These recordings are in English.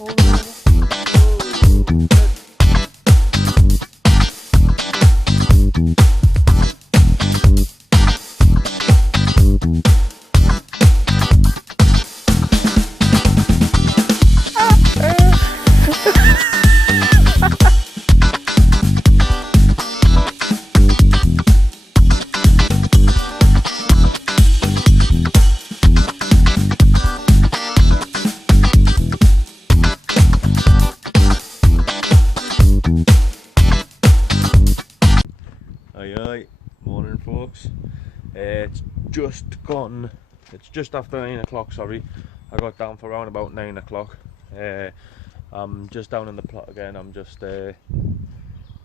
Aye, morning folks. It's just after 9 o'clock, sorry. I got down for around about 9 o'clock. I'm just down in the plot again. I'm just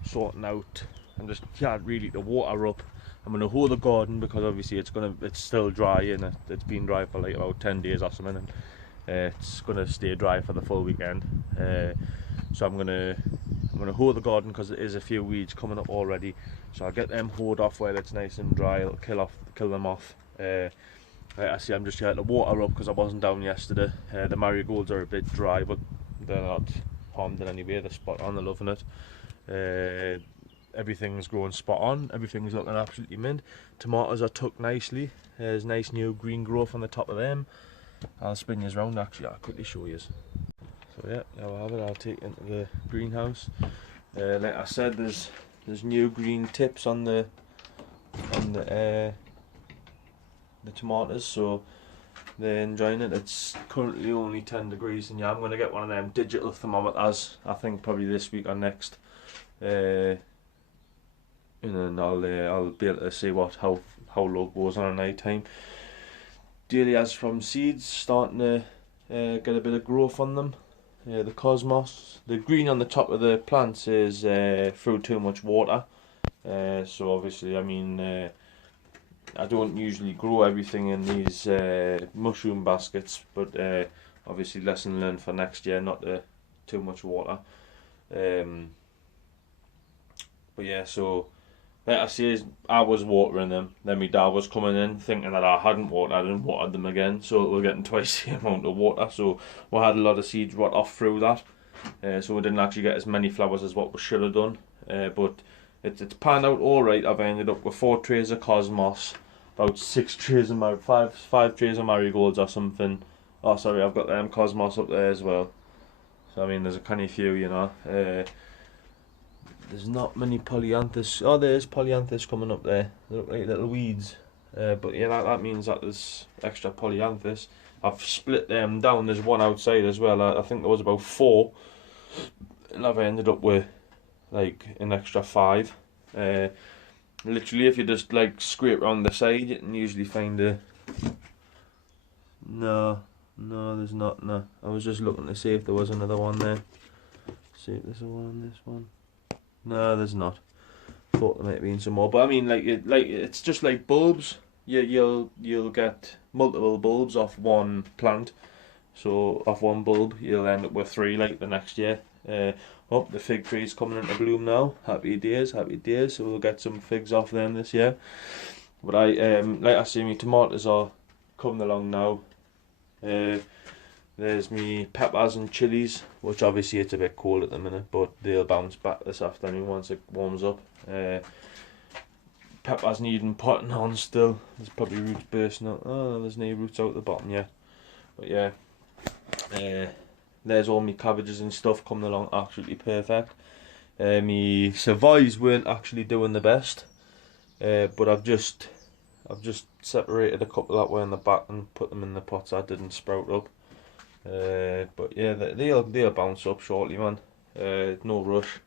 sorting out, I'm just really to water up. I'm going to hoe the garden because obviously it's still dry, and it's been dry for like about 10 days or something, and it's going to stay dry for the full weekend. So I'm going to hoe the garden because there is a few weeds coming up already. So I'll get them hoed off where it's nice and dry. It'll kill them off. I see I'm just here to water up because I wasn't down yesterday. The marigolds are a bit dry, but they're not harmed in any way. They're spot on. They're loving it. Everything's growing spot on. Everything's looking absolutely mint. Tomatoes are tucked nicely. There's nice new green growth on the top of them. I'll spin you around. Actually, I'll quickly show you. So yeah, there we have it. I'll take it into the greenhouse. Like I said, there's new green tips on the tomatoes, so they're enjoying it. It's currently only 10 degrees, and yeah, I'm gonna get one of them digital thermometers. I think probably this week or next, and then I'll be able to see how low it goes on a night time. Dahlias from seeds starting to get a bit of growth on them. The cosmos, the green on the top of the plants is through too much water. So obviously, I mean, I don't usually grow everything in these mushroom baskets, but obviously lesson learned for next year, not too much water. But yeah, so like I say, I was watering them, then my dad was coming in thinking that I hadn't watered and watered them again, so we're getting twice the amount of water. So we had a lot of seeds rot off through that, so we didn't actually get as many flowers as what we should have done. But it's panned out alright. I've ended up with 4 trays of cosmos, about 6 trays of five trays of marigolds or something. Oh sorry, I've got them cosmos up there as well. So I mean, there's a canny few, you know. There's not many polyanthus. Oh, there's polyanthus coming up there. They look like little weeds. But yeah, that means that there's extra polyanthus. I've split them down. There's one outside as well. I think there was about 4, and I've ended up with like an extra 5. Literally, if you just like scrape around the side, you can usually find a. No, there's not. No, I was just looking to see if there was another one there. See if there's this one. No, there's not. Thought there might be some more, but I mean, it's just like bulbs. You'll get multiple bulbs off one plant. So off one bulb, you'll end up with 3 like the next year. Oh, the fig tree's coming into bloom now. Happy days. So we'll get some figs off them this year. But like I say, my tomatoes are coming along now. There's me peppers and chilies, which obviously it's a bit cold at the minute, but they'll bounce back this afternoon once it warms up. Peppers needing potting on still. There's probably roots bursting out. Oh, there's no roots out the bottom yet. But yeah, there's all my cabbages and stuff coming along absolutely perfect. Me Savoys weren't actually doing the best, but I've just separated a couple that way in the back and put them in the pots that didn't sprout up. But yeah, they'll bounce up shortly, man. No rush.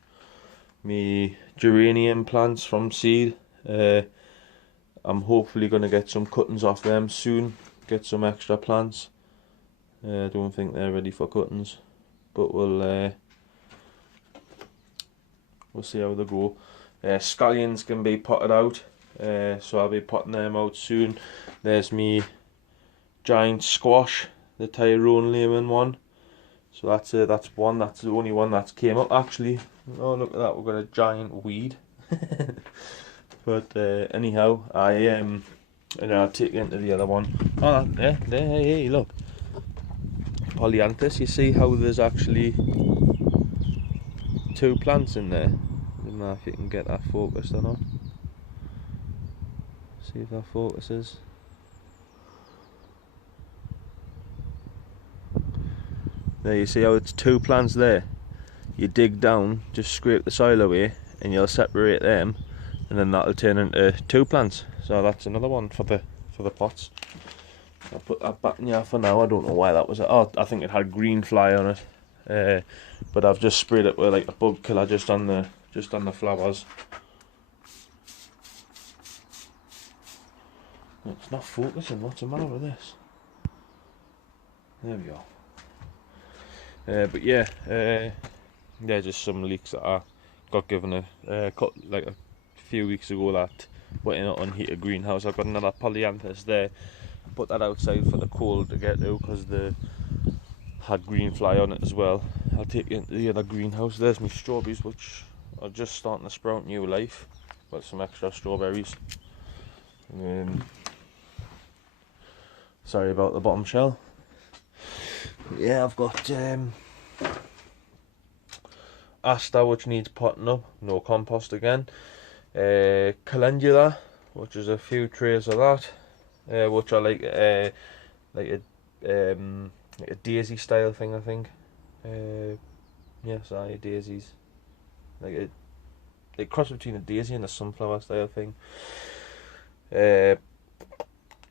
Me geranium plants from seed. I'm hopefully gonna get some cuttings off them soon. Get some extra plants. I don't think they're ready for cuttings, but we'll see how they go. Scallions can be potted out, so I'll be potting them out soon. There's me giant squash, the Tyrone Lehman one. So that's one. That's the only one that's came up actually. Oh, look at that! We've got a giant weed. But anyhow, and I'll take you into the other one. Oh, there, hey, look. polyanthus, you see how there's actually 2 plants in there. I don't know if you can get that focused or not. See if that focuses. There, you see how it's 2 plants there. You dig down, just scrape the soil away, and you'll separate them, and then that'll turn into 2 plants. So that's another one for the pots. I'll put that back in here for now. I don't know why that was. Oh, I think it had green fly on it. But I've just sprayed it with like a bug killer just on the flowers. It's not focusing. What's the matter with this? There we go. But yeah, just some leeks that I got given a like a few weeks ago that went in an unheated greenhouse. I've got another polyanthus there. Put that outside for the cold to get to because the had green fly on it as well. I'll take it into the other greenhouse. There's my strawberries, which are just starting to sprout new life. Got some extra strawberries. Sorry about the bottom shell. Yeah, I've got aster, which needs potting up. No compost again. Calendula, which is a few trays of that, which are like a daisy style thing, I think. Yes, daisies. Like cross between a daisy and a sunflower style thing.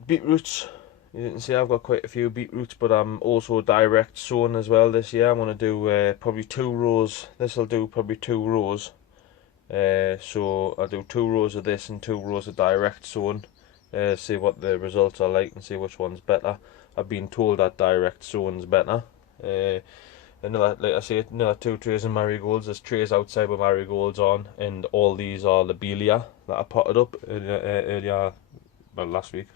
Beetroots. You can see I've got quite a few beetroots, but I'm also direct sowing as well this year. I'm going to do probably 2 rows. This will do probably 2 rows. So I'll do 2 rows of this and 2 rows of direct sowing. See what the results are like and see which one's better. I've been told that direct sowing's better. Another, like I say, another 2 trays of marigolds. There's trays outside with marigolds on, and all these are lobelia that I potted up earlier, well, last week.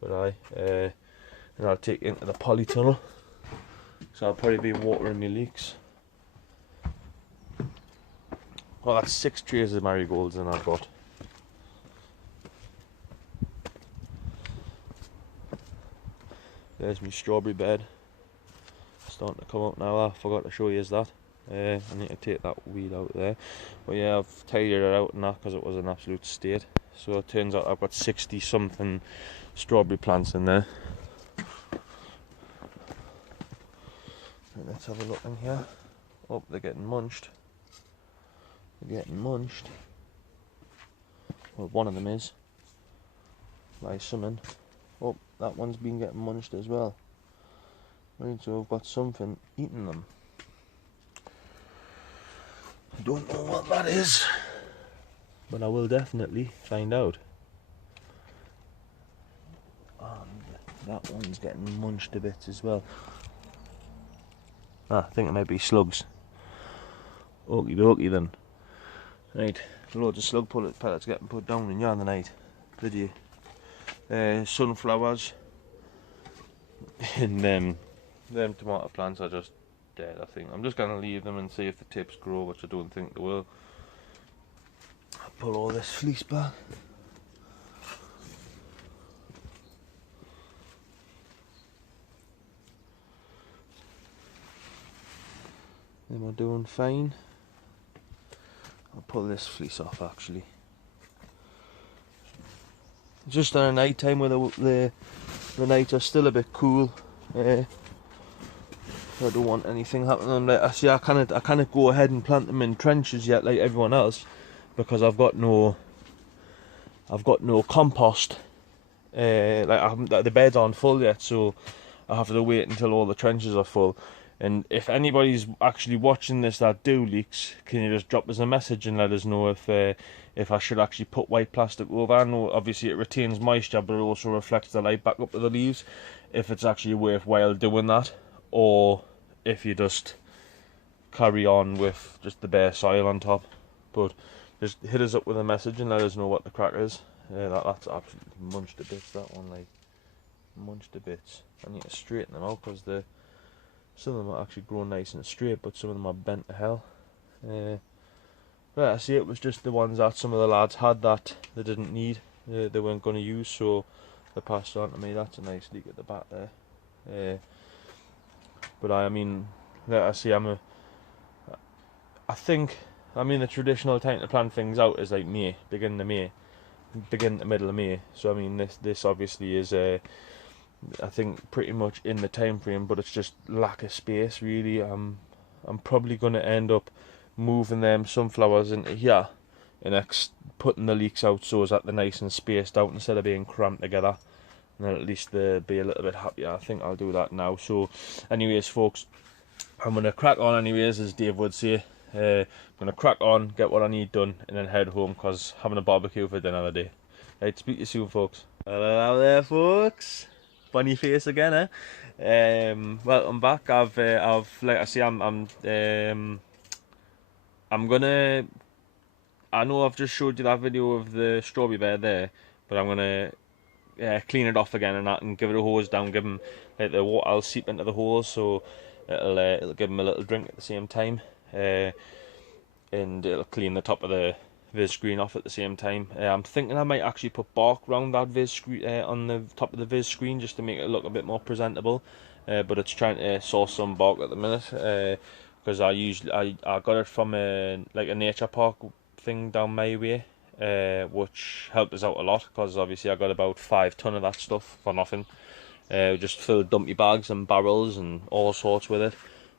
But and I'll take it into the polytunnel. So I'll probably be watering my leeks. Well, that's 6 trays of marigolds, and I've got. There's my strawberry bed. Starting to come up now. I forgot to show you that. I need to take that weed out there. But yeah, I've tidied it out and that because it was an absolute state. So it turns out I've got 60 something strawberry plants in there. Let's have a look in here. Oh, they're getting munched. They're getting munched. Well, one of them is. Like summon. Oh, that one's been getting munched as well. Right, so I've got something eating them. I don't know what that is, but I will definitely find out. That one's getting munched a bit as well. I think it might be slugs. Okie dokie then. Right, loads of slug pellets getting put down in here the night. Did you? Sunflowers. And them tomato plants are just dead, I think. I'm just going to leave them and see if the tips grow, which I don't think they will. I'll pull all this fleece back. Am I doing fine? I'll pull this fleece off actually. Just on a night time where the nights are still a bit cool. I don't want anything happening. Like I see, I can't go ahead and plant them in trenches yet, like everyone else, because I've got no compost. The beds aren't full yet, so I have to wait until all the trenches are full. And if anybody's actually watching this that do leeks, can you just drop us a message and let us know if I should actually put white plastic over? I know obviously it retains moisture, but it also reflects the light back up to the leaves. If it's actually worthwhile doing that, or if you just carry on with just the bare soil on top. But just hit us up with a message and let us know what the crack is. That's absolutely munched to bits, that one, like munched to bits. I need to straighten them out because some of them are actually growing nice and straight, but some of them are bent to hell. But I see it was just the ones that some of the lads had that they didn't need, they weren't going to use, so they passed on to me. That's a nice leak at the back there. But I mean, let us see. I think the traditional time to plan things out is like May, beginning of May, beginning to middle of May. So I mean, this obviously is I think pretty much in the time frame, but it's just lack of space really. I'm probably going to end up moving them sunflowers into here and putting the leeks out so that they're nice and spaced out instead of being cramped together. And then at least they'll be a little bit happier. I think I'll do that now. So, anyways, folks, I'm going to crack on anyways, as Dave would say. I'm going to crack on, get what I need done, and then head home because having a barbecue for dinner today. Right, speak to you soon, folks. Hello there, folks. Funny face again, eh? Welcome back. I've like I say, I'm gonna. I know I've just showed you that video of the strawberry bed there, but I'm gonna clean it off again and give it a hose down, give them the water will seep into the holes, so it'll give them a little drink at the same time, and it'll clean the top of the viz screen off at the same time. I'm thinking I might actually put bark around that viz screen on the top of the viz screen just to make it look a bit more presentable, but it's trying to source some bark at the minute, because I got it from like a nature park thing down my way, which helped us out a lot because obviously I got about 5 ton of that stuff for nothing. Just filled dumpy bags and barrels and all sorts with it.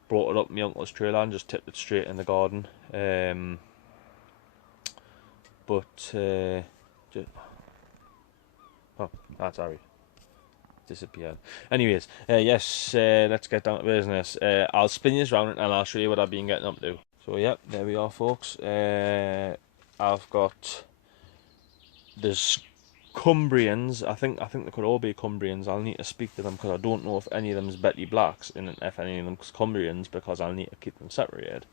Brought it up my uncle's trailer and just tipped it straight in the garden. Oh, that's Harry. Disappeared. Anyways, yes, let's get down to business. I'll spin you around and I'll show you what I've been getting up to. So, yeah, there we are, folks. I've got there's Cumbrians. I think they could all be Cumbrians. I'll need to speak to them because I don't know if any of them's Betty Blacks and if any of them's Cumbrians because I'll need to keep them separated.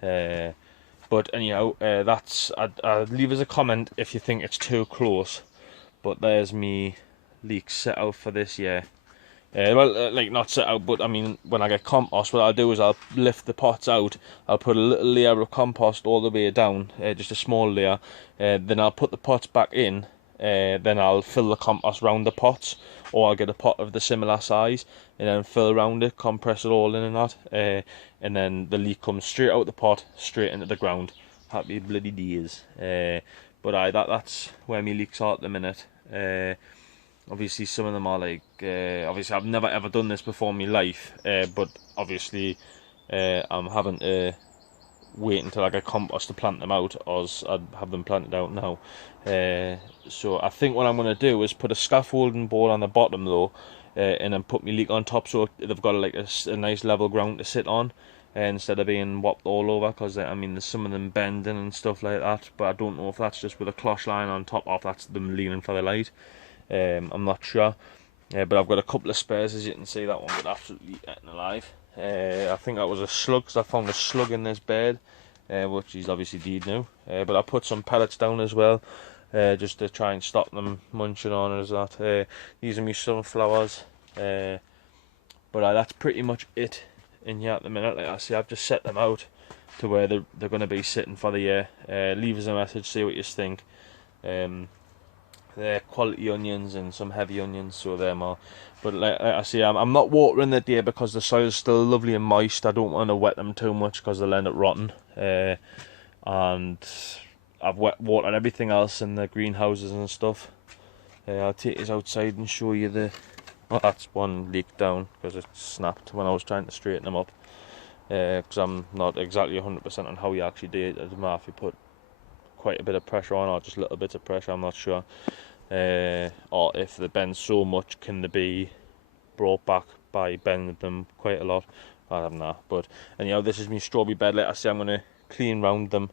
But anyhow, I'll leave us a comment if you think it's too close. But there's me leeks set out for this year. Like not set out, but I mean when I get compost, what I'll do is I'll lift the pots out. I'll put a little layer of compost all the way down, just a small layer. Then I'll put the pots back in. Then I'll fill the compost round the pots, or I'll get a pot of the similar size and then fill around it, compress it all in and that. And then the leek comes straight out the pot, straight into the ground. Happy bloody days. But that's where my leeks are at the minute. Obviously some of them are like, obviously I've never ever done this before in my life, but obviously I'm having to wait until I get compost to plant them out, or I'd have them planted out now. So I think what I'm going to do is put a scaffolding board on the bottom though, and then put my leek on top so they've got like a nice level ground to sit on, instead of being whopped all over, because I mean there's some of them bending and stuff like that, but I don't know if that's just with a cloche line on top or if that's them leaning for the light. I'm not sure, but I've got a couple of spares, as you can see. That one got absolutely eaten alive. I think that was a slug, because I found a slug in this bed, which he's obviously dead now. But I put some pellets down as well, just to try and stop them munching on us. These are my sunflowers, but that's pretty much it in here at the minute. Like I say, I've just set them out to where they're going to be sitting for the year. Leave us a message, see what you think. They're quality onions and some heavy onions, so they're more. But like I say, I'm not watering the day because the soil's still lovely and moist. I don't want to wet them too much because they'll end up rotting. And I've watered everything else in the greenhouses and stuff. I'll take this outside and show you the. Well, that's one leak down because it snapped when I was trying to straighten them up. Because I'm not exactly 100% on how you actually do it. It doesn't matter if you put quite a bit of pressure on or just little bits of pressure, I'm not sure. Or if they bend so much, can they be brought back by bending them quite a lot? I don't know. But anyhow, this is my strawberry bed. Like I say, I'm going to clean round them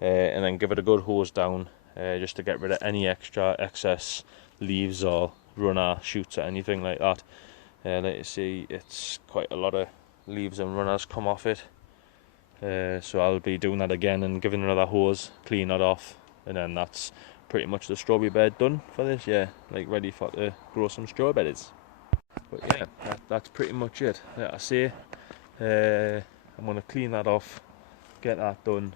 and then give it a good hose down, just to get rid of any excess leaves or runner shoots or anything like that. Like you see, it's quite a lot of leaves and runners come off it. So I'll be doing that again and giving another hose, clean that off, and then that's pretty much the strawberry bed done for this year, like ready for to grow some strawberries. But yeah, that's pretty much it. Like I say, I'm going to clean that off, get that done,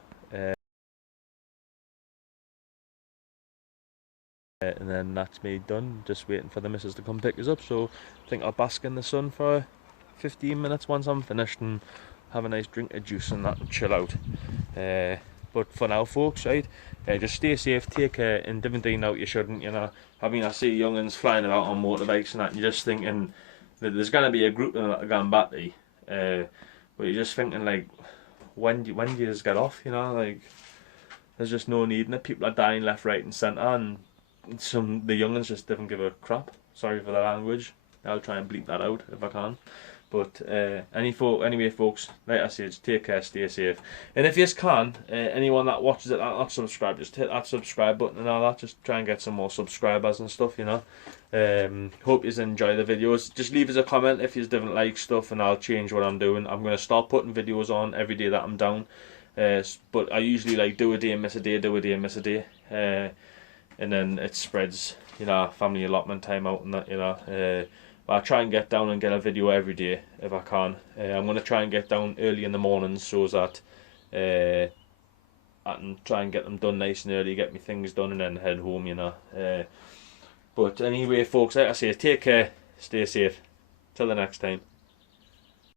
and then that's me done, just waiting for the missus to come pick us up. So I think I'll bask in the sun for a 15 minutes once I'm finished and have a nice drink of juice and that and chill out. But for now, folks, right, just stay safe, take care, and don't dine out you shouldn't, you know. I mean, I see young'uns flying about on motorbikes and that, and you're just thinking that there's going to be a group of them that are going batty, but you're just thinking, like, when do you just get off, you know, like, there's just no need in it. People are dying left, right and centre, and the young'uns just didn't give a crap. Sorry for the language, I'll try and bleep that out if I can. But anyway, folks, like I said, just take care, stay safe. And if you can, anyone that watches it that not subscribed, just hit that subscribe button and all that. Just try and get some more subscribers and stuff, you know. Hope you enjoy the videos. Just leave us a comment if you didn't like stuff, and I'll change what I'm doing. I'm going to start putting videos on every day that I'm down. But I usually like do a day and miss a day, do a day and miss a day. And then it spreads, you know, family allotment time out and that, you know. But I try and get down and get a video every day if I can. I'm going to try and get down early in the mornings so that I can try and get them done nice and early, get me things done and then head home, you know. But anyway, folks, like I say, take care, stay safe. Till the next time.